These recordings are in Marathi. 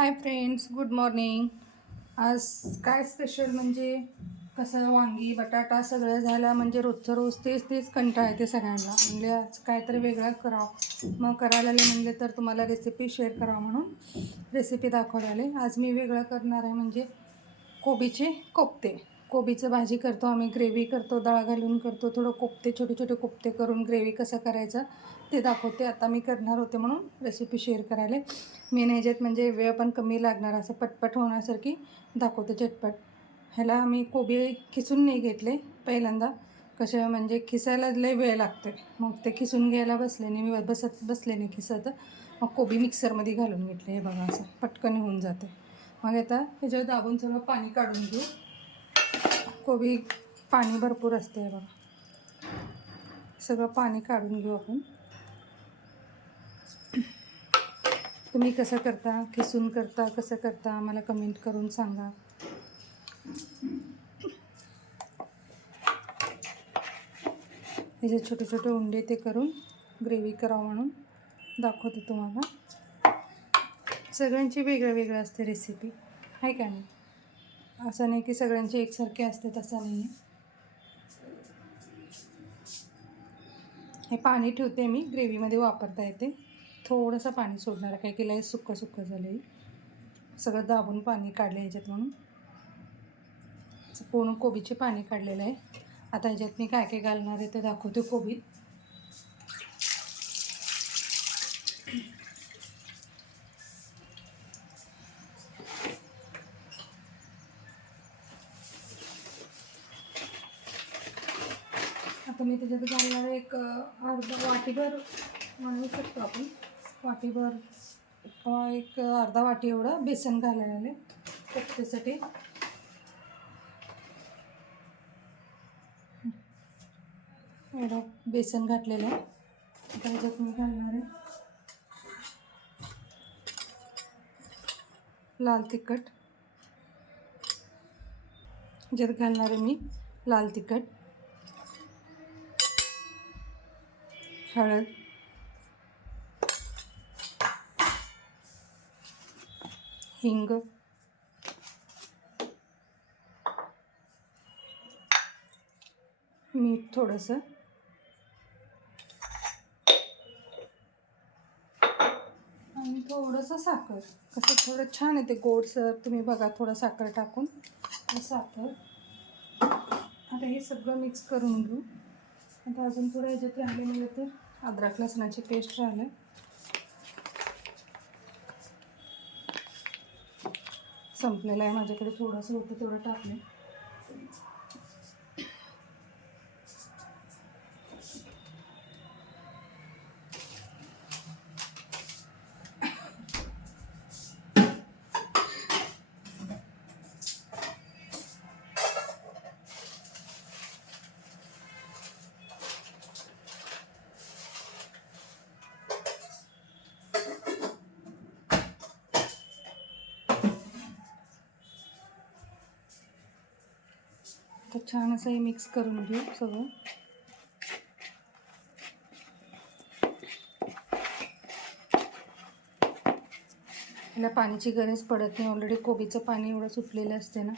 Hi friends, good morning. आज काय स्पेशल म्हणजे कसं वांगी बटाटा सगळं झालं म्हणजे रोजचं रोज तेच तेच कंटाळा येते सगळ्यांना. म्हणजे आज काहीतरी वेगळं करावं. मग करायला म्हणले तर तुम्हाला रेसिपी शेअर करावं म्हणून रेसिपी दाखवले. आज मी वेगळं करणार आहे म्हणजे कोबीचे कोफ्ते. कोबीचं भाजी करतो आम्ही, ग्रेव्ही करतो, डाळ घालून करतो, थोडं कोफ्ते छोटे छोटे कोफ्ते करून ग्रेव्ही कसं करायचं ते दाखवते. आता मी करणार होते म्हणून रेसिपी शेअर करायला. मेन ह्याच्यात म्हणजे वेळ पण कमी लागणार, असं पटपट होण्यासारखी दाखवते झटपट. ह्याला मी कोबी खिसून नाही घेतले पहिल्यांदा. कशा म्हणजे खिसायला लय वेळ लागते, मग ते खिसून घ्यायला मी बसले नाही खिसत. मग कोबी मिक्सरमध्ये घालून घेतले. हे बघा असं पटकन होऊन जाते. मग आता ह्याच्यावर दाबून सगळं पाणी काढून घेऊ. कोबी पाणी भरपूर असते. हे बघा सगळं पाणी काढून घेऊ आपण. तुम्ही कसं करता, खिसून करता, कसं करता मला कमेंट करून सांगा. हे जे छोटे छोटे उंडे ते करून ग्रेव्ही करावं म्हणून दाखवते तुम्हाला. सगळ्यांची वेगळं वेगळं असते रेसिपी, आहे का नाही? असं नाही की सगळ्यांची एकसारखे असते, तसं नाही आहे. हे पाणी ठेवते मी, ग्रेव्हीमध्ये वापरता येते. थोडंसं पाणी सोडणार आहे, काय की लय सुक्कं सुक्कं झालं आहे. सगळं दाबून पाणी काढलं ह्याच्यात म्हणून. पूर्ण कोबीचे पाणी काढलेलं आहे. आता ह्याच्यात मी काय काय घालणार आहे ते दाखवते. कोबी आता मी त्याच्यात घालणार आहे एक अर्धा वाटीभर म्हणू शकतो आपण. वाटीभर किंवा एक अर्धा वाटी एवढं बेसन घालायला आहे कोफ्त्यासाठी. एवढं बेसन घातलेलं आहे. आता त्याच्यात मी घालणार आहे लाल तिखट. ह्याच्यात घालणार आहे मी लाल तिखट, हळद, हिंग, मीठ थोडंसं, आणि थोडंसं साखर. कसं थोडं छान येते गोडसर. तुम्ही बघा थोडं साखर टाकून साखर. आता हे सगळं मिक्स करून घेऊ. आता अजून थोडं ह्याच्यात राहिले म्हणजे तर अद्रक लसणाची पेस्ट राहिलं. संपलेलं आहे माझ्याकडे, थोडंसं होतं तेवढं टाकले. तर छान असं हे मिक्स करून घेऊ सगळं. याला पाण्याची गरज पडत नाही, ऑलरेडी कोबीचं पाणी एवढं सुटलेलं असते ना.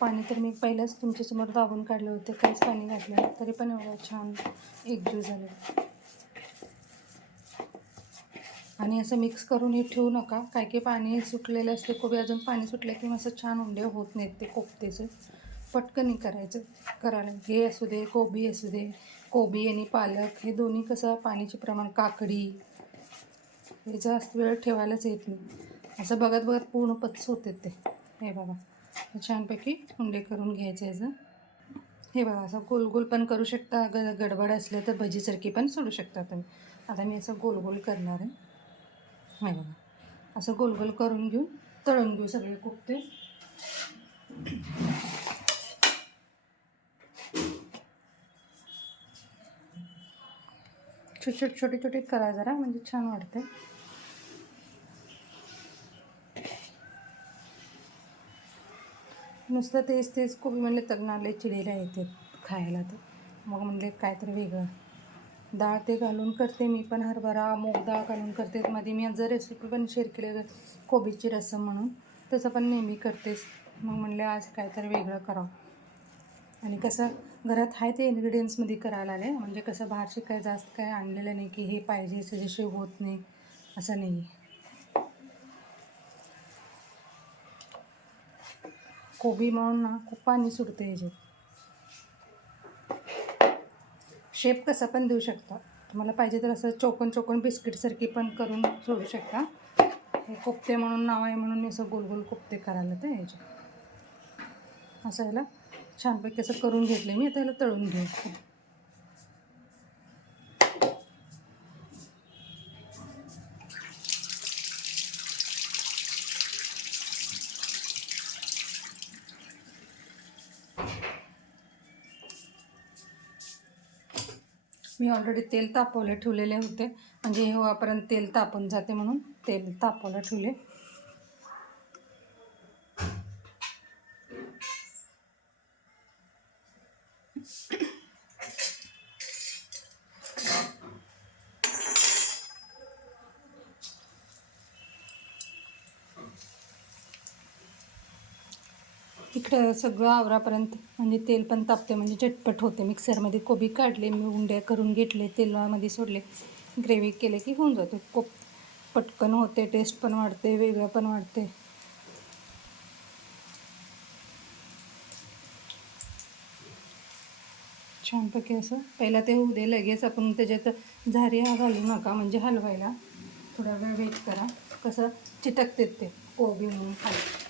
पाणी तर मी पहिलंच तुमच्यासमोर दाबून काढलं होतं, काहीच पाणी घातलं नाही, तरी पण एवढं छान एकजीव झालं. आणि असं मिक्स करून हे ठेवू नका, काय की पाणी सुटलेलं असते कोबी. अजून पाणी सुटलं की असं छान उंडे होत नाहीत ते कोफ्तेचे. पटकन करायचं करायला. हे असू दे, कोबी असू दे, कोबी आणि पालक हे दोन्ही कसं पाण्याचे प्रमाण, काकडी हे जास्त वेळ ठेवायलाच येत नाही. असं बघत बघत पूर्ण पच होते ते. हे बघा छानपैकी उंडे करून घ्यायचे याचं. हे बघा असं गोल गोल पण करू शकता, गडबड असलं तर भजीसारखी पण सोडू शकता तुम्ही. आता मी असं गोल गोल करणार आहे. हे बघा असं गोल गोल करून घेऊन तळून घेऊ सगळे कोफ्ते. छोटे छोटे छोटे करा जरा, म्हणजे छान वाटते. नुसतं तेच कोबी म्हणले तर नाले चिडीला येते खायला, तर मग म्हणले काहीतरी वेगळं. डाळ ते घालून करते मी पण, हरभरा मूग डाळ घालून करते. मध्ये मी जर रेसिपी पण शेअर केली कोबीची रस्सम म्हणून, तसं पण नेहमी करतेच. मग म्हणले आज काहीतरी वेगळं करावं. आणि कसं घरात आहे ते इन्ग्रेडियंट्समध्ये करायला आले, म्हणजे कसं बाहेरचे काय जास्त काय आणलेलं नाही की हे पाहिजे त्याच्याशिवाय होत नाही असं नाही. कोबी म्हणून ना खूप पाणी सुटते ह्याच्यात. शेप कसा पण देऊ शकता तुम्हाला पाहिजे तर, असं चौकोन चौकोन बिस्किटसारखी पण करून सोडू शकता. हे कोफ्ते म्हणून नाव आहे म्हणून मी असं गोल गोल कोफ्ते करायला तर ह्याचे असं ह्याला छानपैकी असं करून घेतले मी. आता ह्याला तळून घेऊ. मी ऑलरेडी तेल तापवले ठेवलेले होते, म्हणजे हे होईपर्यंत तेल तापून जाते म्हणून तेल तापवलं ठेवले. इकडं सगळं आवरापर्यंत म्हणजे तेल पण तापते, म्हणजे झटपट होते. मिक्सरमध्ये कोबी काढले मी, उंड्या करून घेतले, तेलामध्ये सोडले, ग्रेव्ही केले की होऊन जाते. पटकन होते, टेस्ट पण वाढते, वेगळं पण वाढते. छानपैकी असं पहिला ते होऊ दे, लगेच आपण त्याच्यात झारी घालू नका, म्हणजे हलवायला थोडा वेळ वेट करा. कसं चिटकते ते कोबी म्हणून खाली.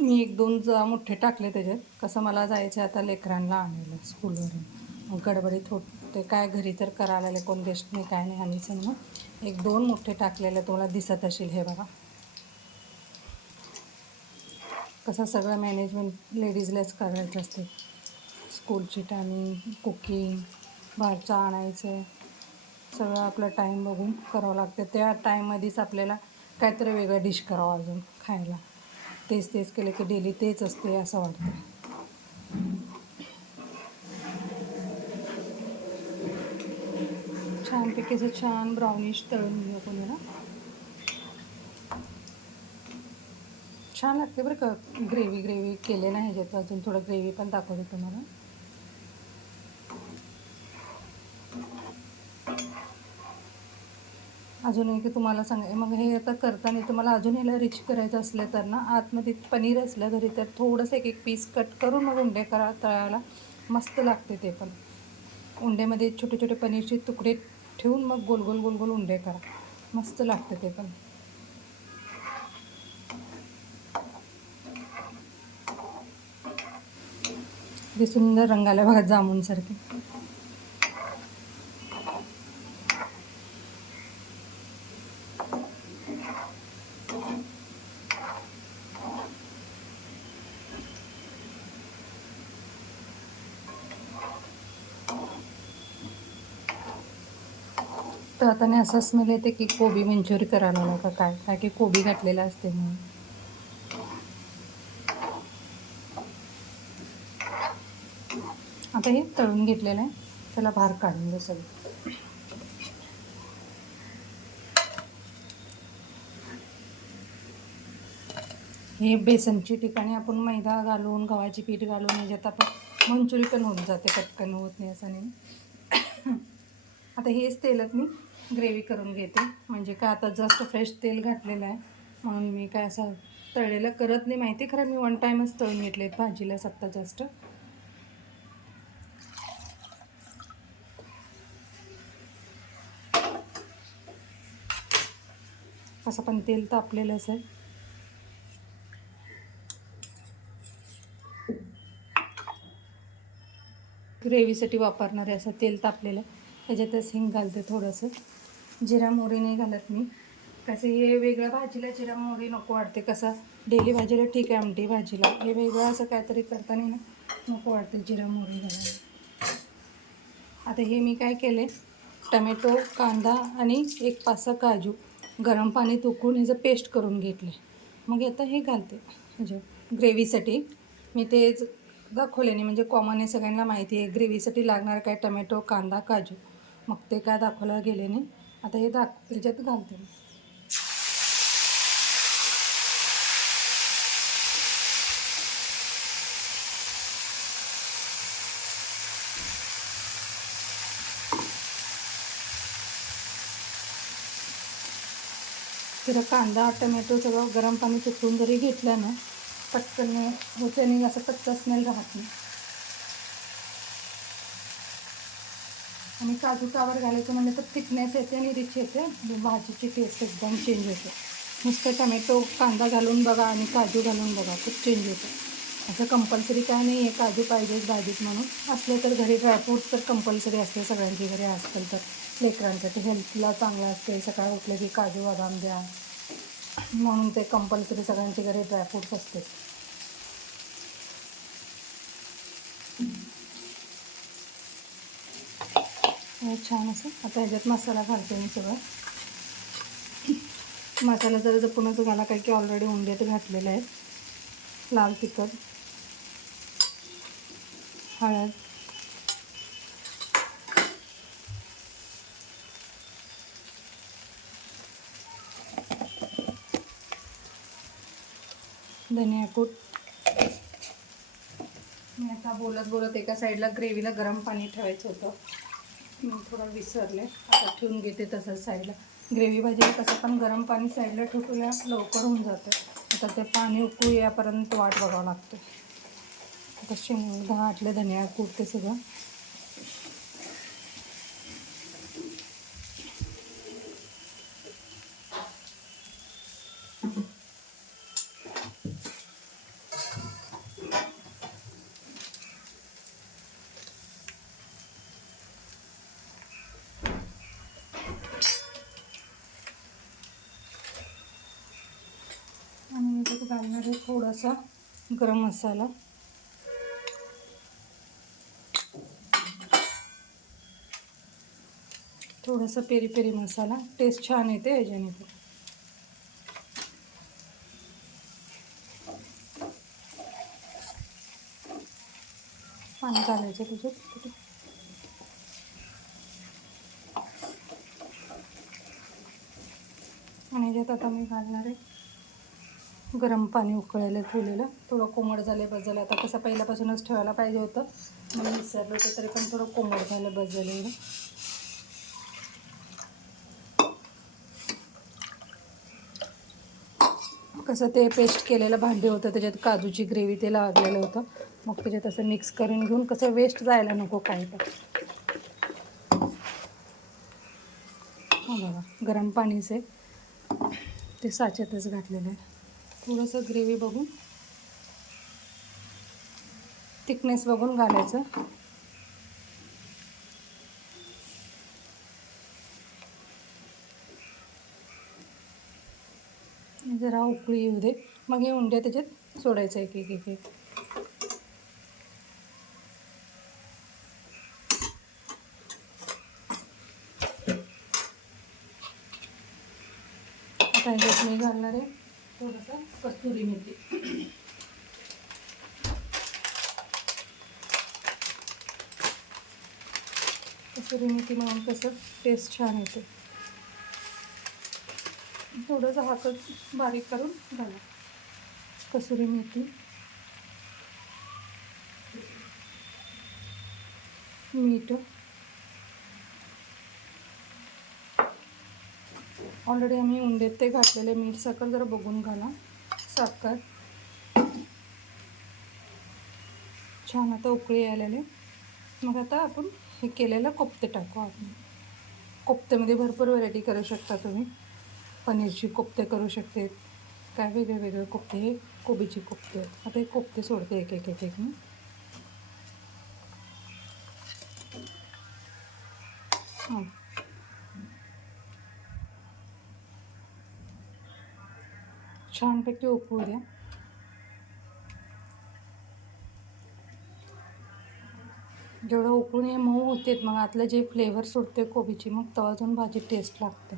मी 1-2 मोठे टाकले त्याच्यात, कसं मला जायचं आता लेकरांना आणायला स्कूलवरून, मग गडबडीत होते. काय घरी तर करायला आले, कोण गेस्ट नाही काय नाही आणायचं म्हणून 1-2 मोठे टाकलेले. तुम्हाला दिसत असेल हे बघा. कसं सगळं मॅनेजमेंट लेडीजलाच करायचं असते. स्कूलची टायमिंग, कुकिंग, बाहेरचं आणायचं, सगळं आपलं टाईम बघून करावं लागतं. त्या टाईममध्येच आपल्याला काहीतरी वेगळं डिश करावं अजून खायला. तेच तेच केलं की डेली तेच असते असं वाटतं. छानपैकी असं छान ब्राउनिश तळून घेऊ आपण याला. छान लागते बरं का. ग्रेव्ही केले ना ह्याच्यात, अजून थोडं ग्रेव्ही पण दाखवते तुम्हाला. अजून एक तुम्हाला सांगा, मग हे आता करताना तुम्हाला अजून ह्याला रिच करायचं असलं तर ना, आतमध्ये पनीर असलं घरी तर थोडंसं एक पीस कट करून मग उंडे करा तळायला, मस्त लागते ते पण. उंड्यामध्ये छोटे छोटे पनीरचे तुकडे ठेवून मग गोल गोल गोल गोल उंडे करा, मस्त लागते ते पण. ते सुंदर रंगाला बघा, जामुनसारखे. तर आता नाही असं स्मेल येते की कोबी मंचुरी करायला आला का काय, काय की कोबी घातलेला असते म्हणून. आता हे तळून घेतलेलं आहे, त्याला बाहेर काढून घ्या सगळं. हे बेसनची ठिकाणी आपण मैदा घालून, गव्हाची पीठ घालून ह्याच्यात आपण मंचुरी पण होऊन जाते, पटकन होत नाही असं नाही. आता हेच तेलात मी ग्रेव्ही करून घेते, म्हणजे काय आता जस्ट फ्रेश तेल घातलेलं आहे म्हणून मी काय असं तळलेलं करत नाही. माहिती आहे, खरं मी 1 टाईमच तळून घेतले भाजीला सत्ता जास्त. असं पण तेल तापलेलंच आहे. ग्रेव्हीसाठी वापरणारे असं तेल तापलेलं, त्याच्यातच हिंग घालते थोडंसं. जिरा मोहरी नाही घालत मी, कसं हे वेगळ्या भाजीला जिरा मोहरी नको वाटते. कसं डेली भाजीला ठीक आहे, आमटी भाजीला हे वेगळं असं काहीतरी करताना ना नको वाटते जिरा मोहरी घालायला. आता हे मी काय केले, टमॅटो, कांदा आणि एक 5-6 काजू गरम पाणीत उकळून ह्याचं पेस्ट करून घेतले. मग आता हे घालते म्हणजे ग्रेव्हीसाठी. मी तेच दाखवले नाही, म्हणजे कॉमन आहे, सगळ्यांना माहिती आहे ग्रेव्हीसाठी लागणार काय टमॅटो, कांदा, काजू. मग ते काय दाखवलं गेले नाही. आता हे त्याच्यात घालते मी. जरा कांदा टमॅटो सगळं गरम पाणी उकळून जरी घेतलं ना, पटकन होते आणि असं कच्चा स्मेल राहत नाही. आणि काजू कावर घालायचं म्हणजे तर थिकनेस येते आणि रिच येते, भाजीची टेस्ट एकदम चेंज होते. नुसतं टमॅटो कांदा घालून बघा आणि काजू घालून बघा, खूप चेंज होतं. असं कंपल्सरी काय नाही आहे काजू पाहिजेच भाजीत म्हणून. असले तर घरी ड्रायफ्रूट्स तर कंपल्सरी असते सगळ्यांची घरी आजकाल. तर लेकरांसाठी हेल्थला चांगलं असते, सकाळी उठले की काजू बदाम द्या म्हणून ते कंपल्सरी सगळ्यांची घरी ड्रायफ्रूट्स असते. छान असं आता ह्याच्यात मसाला घालते मी सगळं. मसाला जर जपूनच घाला, काही की ऑलरेडी उंड्यात घातलेलं आहे. लाल तिखट, हळद, धनियापूड. मी आता बोलत एका साईडला ग्रेव्हीला गरम पाणी ठेवायचं होतं, मी थोडं विसरले. आता ठेवून घेते तसंच साईडला. ग्रेव्ही भाजीला कसं पण गरम पाणी साईडला ठेवूया, लवकर होऊन जातं. आता ते पाणी उकळू यापर्यंत वाट बघावं लागतं. आता घातले धनियापूड ते सगळं. आणि त्यात घालणार आहे थोडासा गरम मसाला, थोडासा पेरी पेरी मसाला. टेस्ट छान येते ह्याच्याने. पाणी घालायचं त्याच्यात. आणि याच्यात आता मी घालणार आहे गरम पाणी उकळायला ठेवलेलं. थोडं कोमट झालं बस झालं. आता कसं पहिल्यापासूनच ठेवायला पाहिजे होतं, मी विसरलं होतं, तरी पण थोडं कोमट झालं बस झालं. कसं ते पेस्ट केलेलं भांडी होतं, त्याच्यात काजूची ग्रेव्ही ते लागलेलं होतं. मग त्याच्यात असं मिक्स करून घेऊन कसं वेस्ट जायला नको काही. तर बघा गरम पाणीच आहे, ते साच्यातच घातलेलं आहे. थोडंसं ग्रेव्ही बघून, थिकनेस बघून घालायचं. जरा उकळी येऊ दे, मग हे उंड्या त्याच्यात सोडायचं एक एक एक एक. आता ह्याच्यात मी घालणार आहे थोडंसं कस्तुरी मेथी. कस्तुरी मेथी म्हणून कसं टेस्ट छान येते. थोडंसं हाकत बारीक करून घाला कस्तुरी मेथी, मीठ. ऑलरेडी आम्ही उंडेत ते घातलेले. मीठ साखर जरा बघून घाला. साखर छान. आता उकळी आलेले. मग आता आपण हे केलेलं कोफ्ते टाकू. आपण कोफ्त्यामध्ये भरपूर व्हरायटी करू शकता तुम्ही. पनीरची कोफ्ते करू शकते, काय वेगळे वेगळे कोफ्ते. हे कोबीचे कोफ्ते. आता हे कोफ्ते सोडते एक एक एक एक मी. छानपैकी उकळू द्या. जेवढं उकळून हे मऊ होते मग आतलं जे फ्लेवर सुटते कोबीची मग तेव्हा अजून भाजी टेस्ट लागते.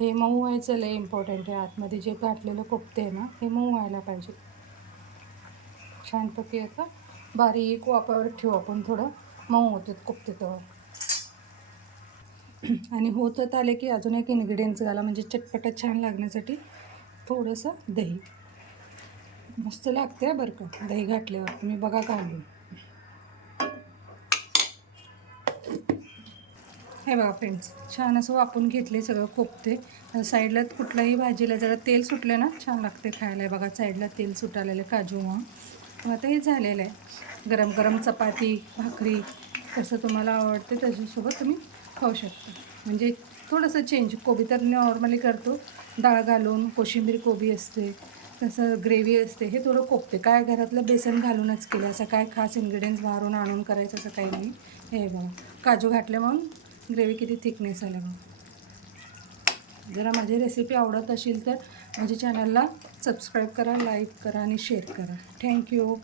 हे मऊ व्हायचं लय इम्पॉर्टंट आहे. आतमध्ये जे घातलेलं कोफ्ते आहे ना हे मऊ व्हायला पाहिजे. छानपैकी आता बारीक वाफेवर ठेवू आपण, थोडं मऊ होते कोफ्ते तेव्हा. आणि होत आले की अजून एक इन्ग्रेडियंट्स घाला म्हणजे चटपटा छान लागण्यासाठी थोडंसं दही. मस्त लागते बरं का दही घातल्यावर, तुम्ही बघा घालून. हे बघा फ्रेंड्स, छान असं वापून घेतले सगळं कोफ्ते. साईडला कुठल्याही भाजीला जरा तेल सुटलं ना छान लागते खायला. बघा साईडला तेल सुटालेलं काजू मग आता हे झालेलं आहे. गरम गरम चपाती भाकरी कसं तुम्हाला आवडते त्याच्यासोबत तुम्ही खाऊ शकता. म्हणजे थोडंसं चेंज, कोबी तर नॉर्मली करतो डाळ घालून, कोशिंबीर कोबी असते तसं ग्रेव्ही असते. हे थोडं कोफ्ते काय घरातलं बेसन घालूनच केलं, असं काय खास इन्ग्रेडियंट्स बाहेरून आणून करायचं असं काही नाही. हे बघा काजू घातले म्हणून ग्रेव्ही किती थिकनेस आलं बघा. जरा माझी रेसिपी आवडत असेल तर माझ्या चॅनलला सबस्क्राईब करा, लाईक करा आणि शेअर करा. थँक्यू.